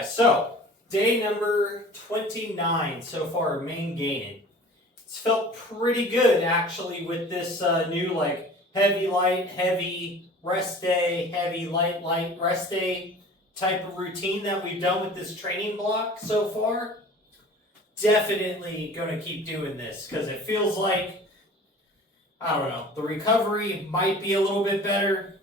So, day number 29 so far, main gaining. It's felt pretty good actually with this new heavy, light, heavy, rest day, heavy, light, light, rest day type of routine that we've done with this training block so far. Definitely going to keep doing this because it feels like, I don't know, the recovery might be a little bit better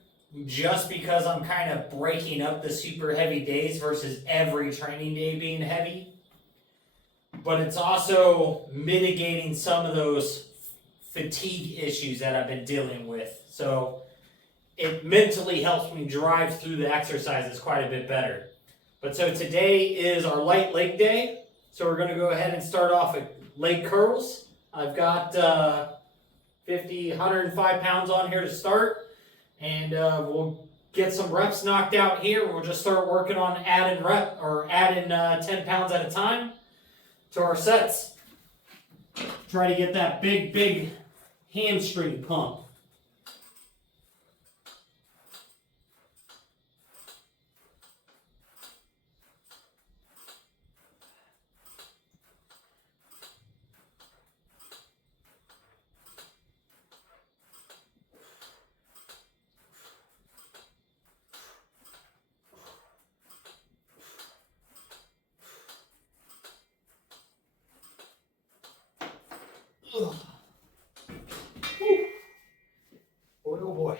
just because I'm kind of breaking up the super heavy days versus every training day being heavy. But it's also mitigating some of those fatigue issues that I've been dealing with. So it mentally helps me drive through the exercises quite a bit better. But so today is our light leg day. So we're going to go ahead and start off with leg curls. I've got 105 pounds on here to start. And we'll get some reps knocked out here. We'll just start working on adding 10 pounds at a time to our sets. Try to get that big hamstring pump. Ugh. Boy, oh boy.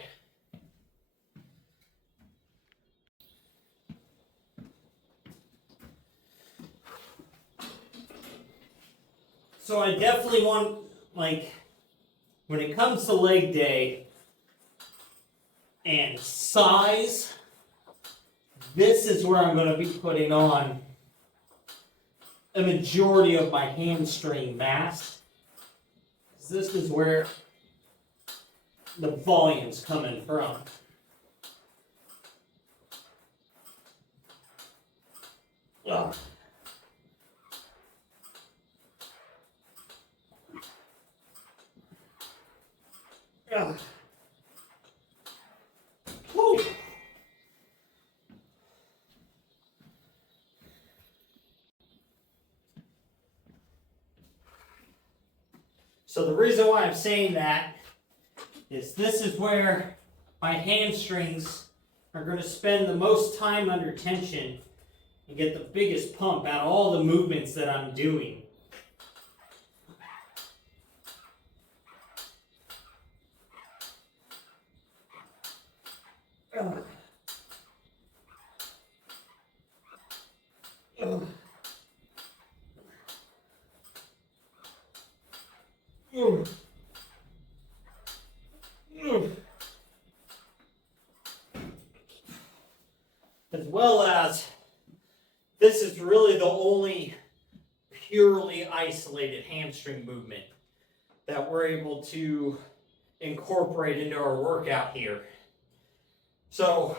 So I definitely want, when it comes to leg day and size, this is where I'm going to be putting on a majority of my hamstring mass. This is where the volume's coming from. Ugh. Ugh. Woo. So the reason why I'm saying that is this is where my hamstrings are going to spend the most time under tension and get the biggest pump out of all the movements that I'm doing. Ugh. Ugh. Ugh. As well as, this is really the only purely isolated hamstring movement that we're able to incorporate into our workout here. So,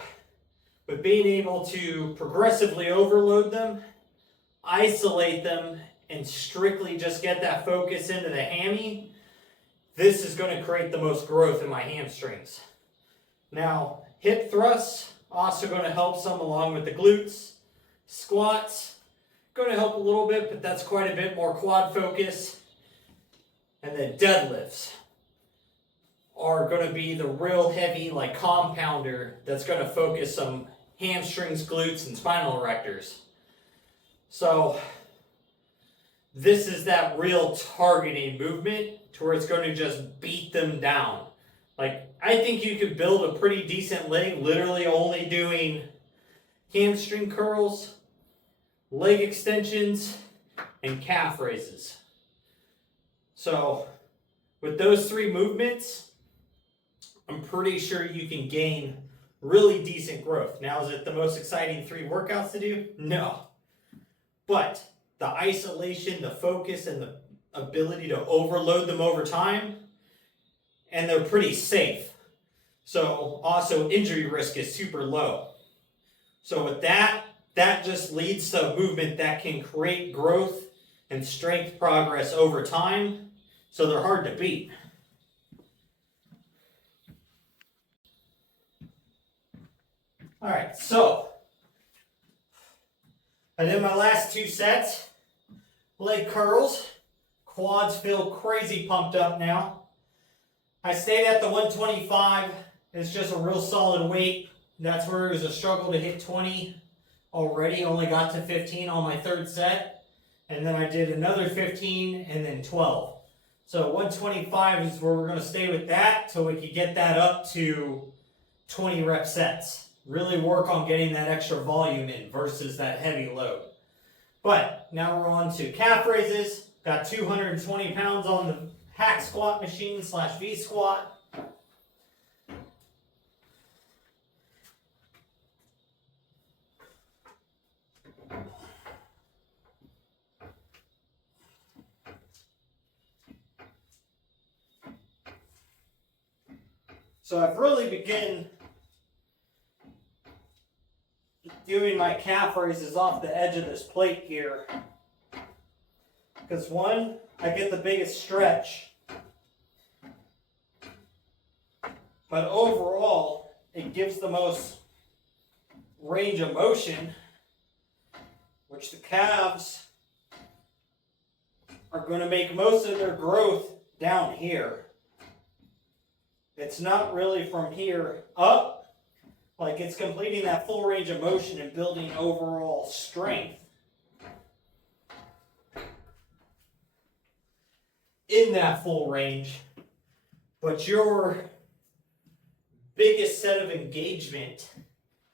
with being able to progressively overload them, isolate them, and strictly just get that focus into the hammy, this is going to create the most growth in my hamstrings. Now, hip thrusts also going to help some along with the glutes. Squats, going to help a little bit, but that's quite a bit more quad focus. And then deadlifts are going to be the real heavy compounder that's going to focus some hamstrings, glutes, and spinal erectors. So this is that real targeting movement to where it's going to just beat them down. I think you could build a pretty decent leg literally only doing hamstring curls, leg extensions, and calf raises. So with those three movements, I'm pretty sure you can gain really decent growth. Now, is it the most exciting three workouts to do? No. But the isolation, the focus, and the ability to overload them over time, and they're pretty safe. So also injury risk is super low. So with that just leads to a movement that can create growth and strength progress over time. So they're hard to beat. All right, so I did my last 2 sets, leg curls, quads feel crazy pumped up now. I stayed at the 125. It's just a real solid weight. That's where it was a struggle to hit 20 already. Only got to 15 on my 3rd set. And then I did another 15 and then 12. So 125 is where we're going to stay with that so we can get that up to 20 rep sets. Really work on getting that extra volume in versus that heavy load. But now we're on to calf raises. Got 220 pounds on the hack squat machine / V squat. So I've really begun doing my calf raises off the edge of this plate here. Because 1, I get the biggest stretch. But overall, it gives the most range of motion, which the calves are going to make most of their growth down here. It's not really from here up, like it's completing that full range of motion and building overall strength. In that full range, but your biggest set of engagement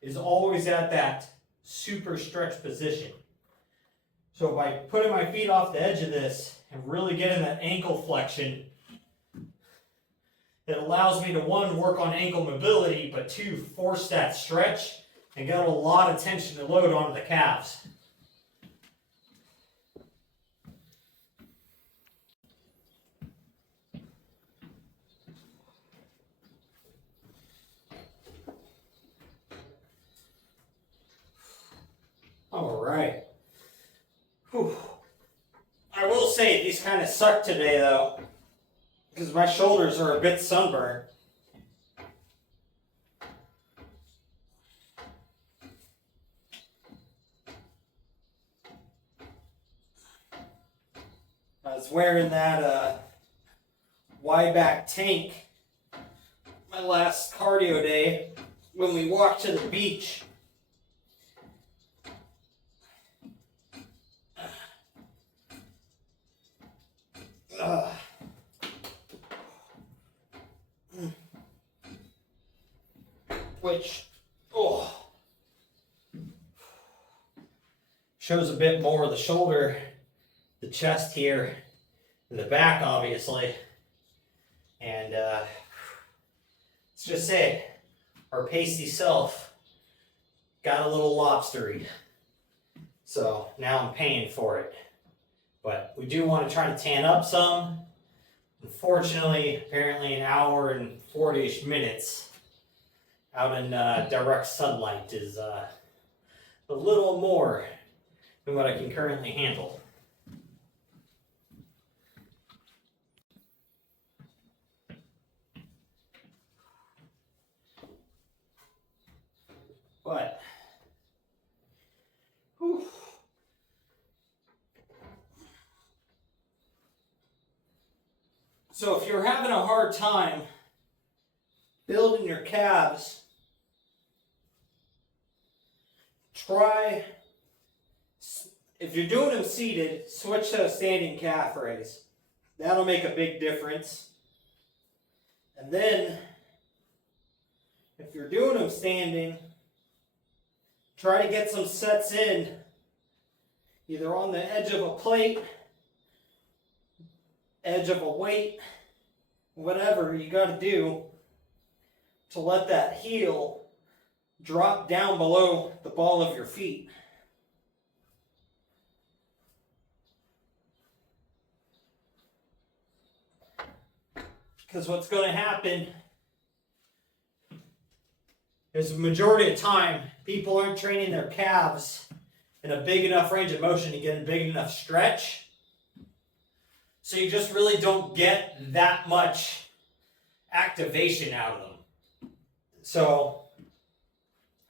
is always at that super stretch position. So by putting my feet off the edge of this and really getting that ankle flexion, it allows me to 1, work on ankle mobility, but 2, force that stretch and get a lot of tension to load onto the calves. All right. Whew. I will say these kind of suck today though, because my shoulders are a bit sunburned. I was wearing that wide back tank my last cardio day when we walked to the beach. Which shows a bit more of the shoulder, the chest here, and the back obviously. And let's just say our pasty self got a little lobstery. So now I'm paying for it. But we do want to try to tan up some. Unfortunately, apparently an hour and 40-ish minutes out in direct sunlight is a little more than what I can currently handle. But, whew. So if you're having a hard time building your calves, try, if you're doing them seated, switch to a standing calf raise. That'll make a big difference. And then, if you're doing them standing, try to get some sets in, either on the edge of a plate, edge of a weight, whatever you got to do to let that heel drop down below the ball of your feet. Because what's going to happen is the majority of time, people aren't training their calves in a big enough range of motion to get a big enough stretch. So you just really don't get that much activation out of them. So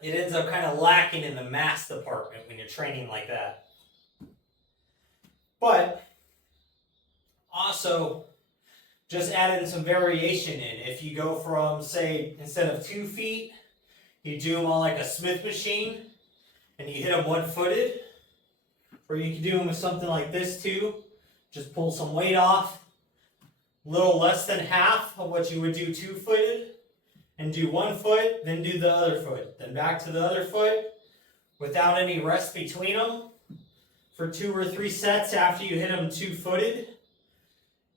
it ends up kind of lacking in the mass department when you're training like that. But also, just adding some variation in. If you go from, say, instead of 2 feet, you do them on like a Smith machine, and you hit them one-footed, or you can do them with something like this too. Just pull some weight off, a little less than half of what you would do 2-footed, and do 1 foot, then do the other foot, then back to the other foot, without any rest between them, for 2 or 3 sets after you hit them 2-footed,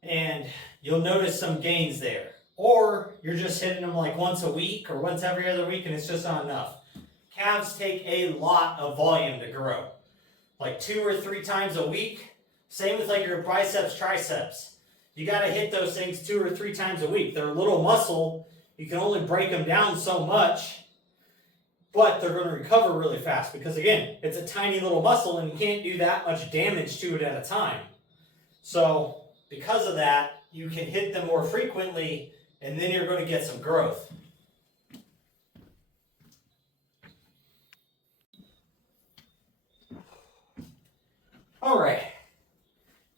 and you'll notice some gains there. Or you're just hitting them like once a week or once every other week and it's just not enough. Calves take a lot of volume to grow. Like 2 or 3 times a week. Same with like your biceps, triceps. You got to hit those things 2 or 3 times a week. They're a little muscle. You can only break them down so much. But they're going to recover really fast because, again, it's a tiny little muscle and you can't do that much damage to it at a time. So, because of that, you can hit them more frequently and then you're going to get some growth. All right.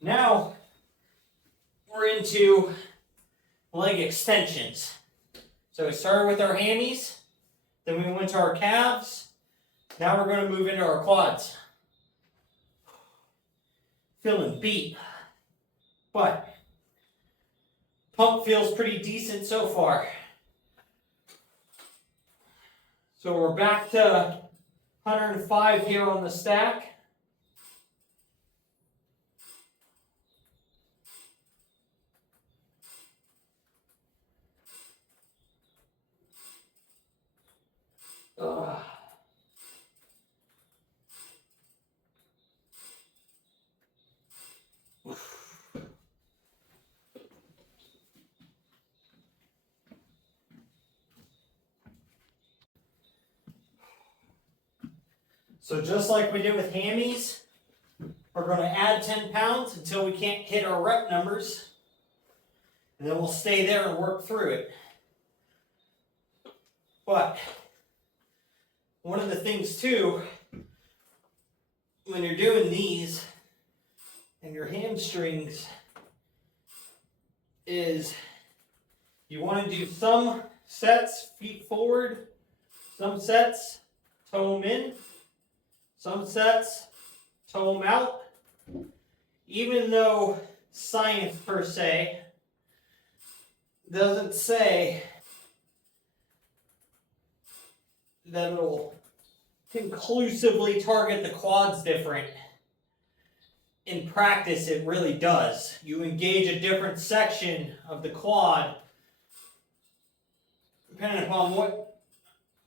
Now, we're into leg extensions. So we started with our hammies. Then we went to our calves. Now we're going to move into our quads. Feeling beat. But pump feels pretty decent so far. So we're back to 105 here on the stack. So just like we did with hammies, we're going to add 10 pounds until we can't hit our rep numbers. And then we'll stay there and work through it. But one of the things too, when you're doing these and your hamstrings, is you want to do some sets feet forward, some sets toe them in, some sets toe them out. Even though science per se doesn't say that it'll conclusively target the quads different, in practice it really does. You engage a different section of the quad depending upon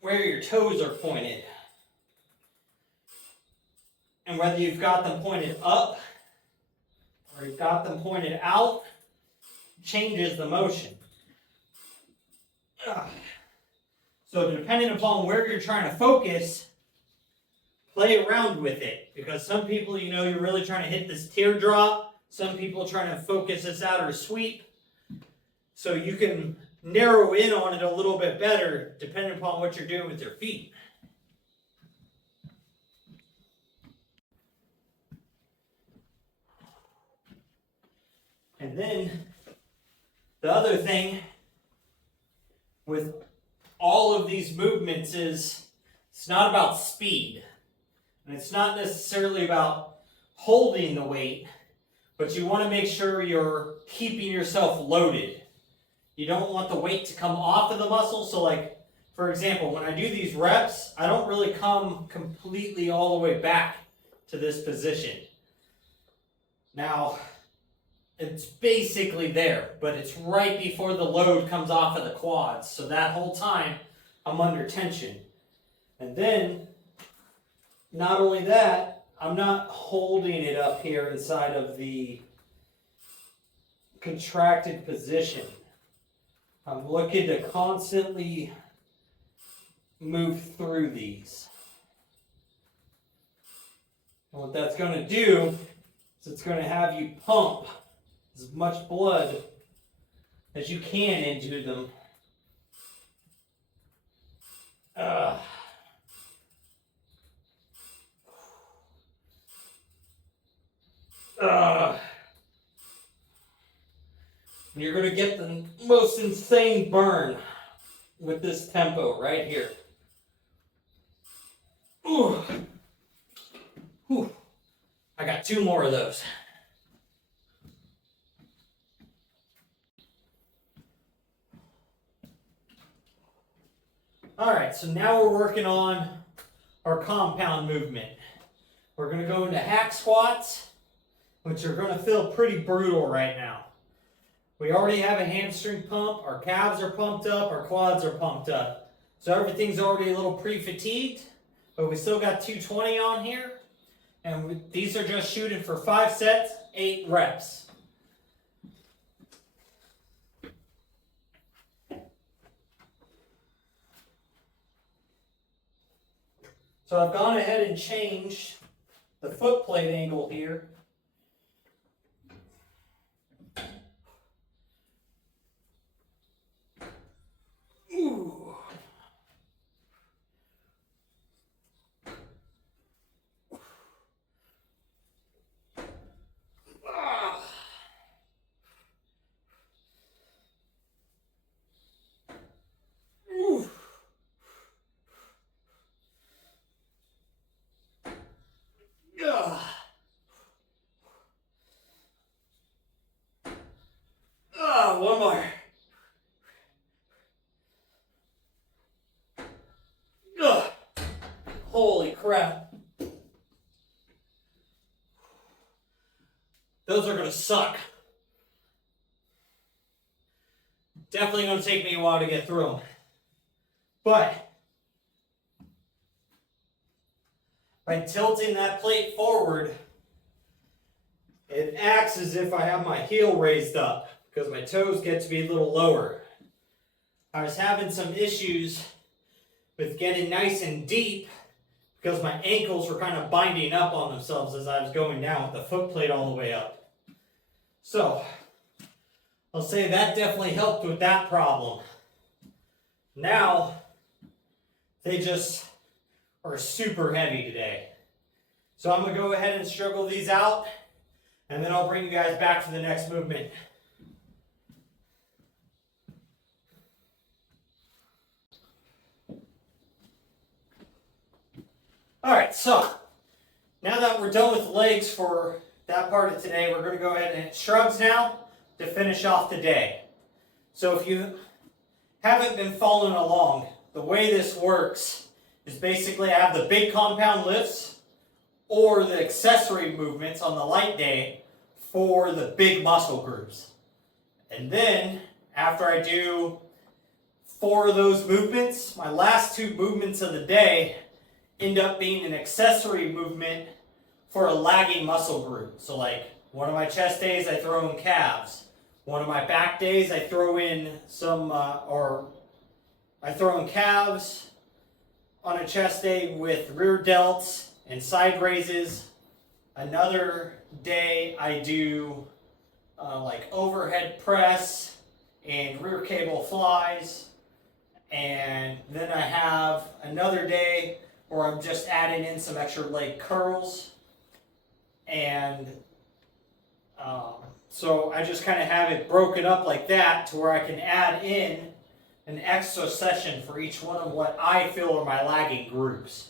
where your toes are pointed. And whether you've got them pointed up or you've got them pointed out changes the motion. So depending upon where you're trying to focus, play around with it. Because some people, you're really trying to hit this teardrop. Some people are trying to focus this outer sweep. So you can narrow in on it a little bit better depending upon what you're doing with your feet. And then the other thing with all of these movements is it's not about speed. And it's not necessarily about holding the weight, but you want to make sure you're keeping yourself loaded. You don't want the weight to come off of the muscle. So like, for example, when I do these reps, I don't really come completely all the way back to this position. Now, it's basically there, but it's right before the load comes off of the quads. So that whole time, I'm under tension. And then, not only that, I'm not holding it up here inside of the contracted position. I'm looking to constantly move through these. And what that's going to do is it's going to have you pump as much blood as you can into them. You're going to get the most insane burn with this tempo right here. Ooh. Whew. I got 2 more of those. Alright, so now we're working on our compound movement. We're going to go into hack squats, which are going to feel pretty brutal right now. We already have a hamstring pump, our calves are pumped up, our quads are pumped up. So everything's already a little pre-fatigued, but we still got 220 on here. And these are just shooting for 5 sets, 8 reps. So I've gone ahead and changed the foot plate angle here. Ooh. Ah. Ooh. One more. Holy crap. Those are going to suck. Definitely going to take me a while to get through them. But by tilting that plate forward, it acts as if I have my heel raised up because my toes get to be a little lower. I was having some issues with getting nice and deep because my ankles were kind of binding up on themselves as I was going down with the foot plate all the way up. So, I'll say that definitely helped with that problem. Now, they just are super heavy today. So I'm going to go ahead and struggle these out, and then I'll bring you guys back for the next movement. Alright, so now that we're done with the legs for that part of today, we're going to go ahead and hit shrugs now to finish off the day. So if you haven't been following along, the way this works is basically I have the big compound lifts or the accessory movements on the light day for the big muscle groups. And then after I do 4 of those movements, my last 2 movements of the day end up being an accessory movement for a lagging muscle group. So like one of my chest days I throw in calves. One of my back days I throw in I throw in calves on a chest day with rear delts and side raises. Another day I do like overhead press and rear cable flies. And then I have another day where I'm just adding in some extra leg curls. And so I just kind of have it broken up like that to where I can add in an extra session for each one of what I feel are my lagging groups.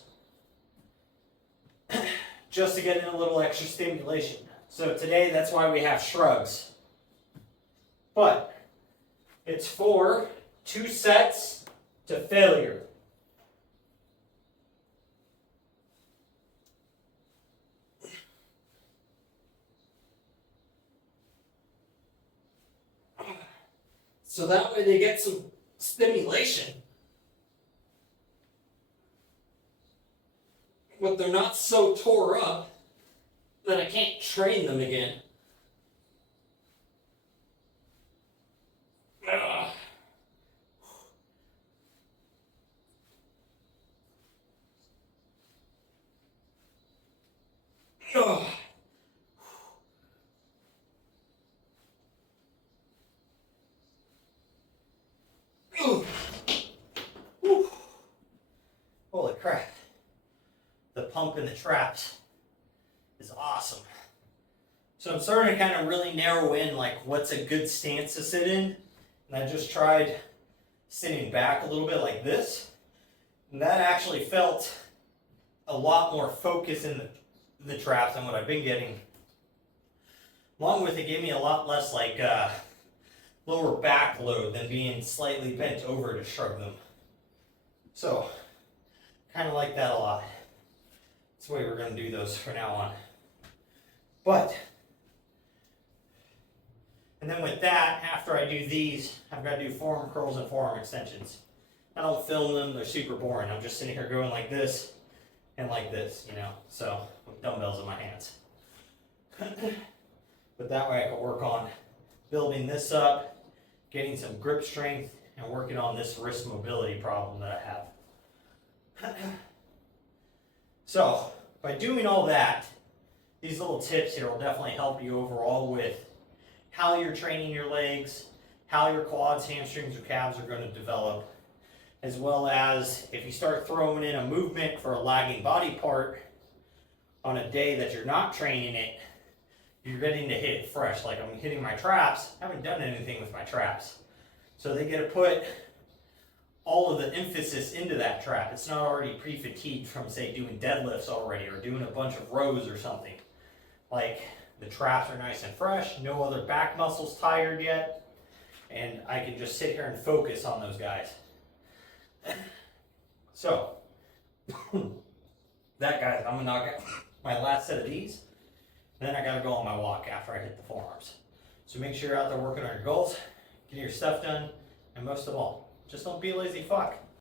Just to get in a little extra stimulation. So today that's why we have shrugs. But it's for 2 sets to failure. So that way they get some stimulation. But they're not so tore up that I can't train them again. Ugh. Ugh. Holy crap. The pump in the traps is awesome. So I'm starting to kind of really narrow in like what's a good stance to sit in. And I just tried sitting back a little bit like this. And that actually felt a lot more focus in the traps than what I've been getting. Along with it gave me a lot less like lower back load than being slightly bent over to shrug them. So kind of like that a lot. That's the way we're going to do those from now on. And then with that, after I do these, I've got to do forearm curls and forearm extensions. I don't film them, they're super boring. I'm just sitting here going like this and like this, you know, so with dumbbells in my hands. But that way I can work on building this up, getting some grip strength, and working on this wrist mobility problem that I have. So, by doing all that, these little tips here will definitely help you overall with how you're training your legs, how your quads, hamstrings, or calves are going to develop, as well as if you start throwing in a movement for a lagging body part on a day that you're not training it, you're getting to hit it fresh. Like I'm hitting my traps, I haven't done anything with my traps. So they get to put all of the emphasis into that trap. It's not already pre-fatigued from, say, doing deadlifts already or doing a bunch of rows or something. Like, the traps are nice and fresh, no other back muscles tired yet, and I can just sit here and focus on those guys. So, that, guys, I'm gonna knock out my last set of these, and then I gotta go on my walk after I hit the forearms. So make sure you're out there working on your goals, getting your stuff done, and most of all, just don't be a lazy fuck.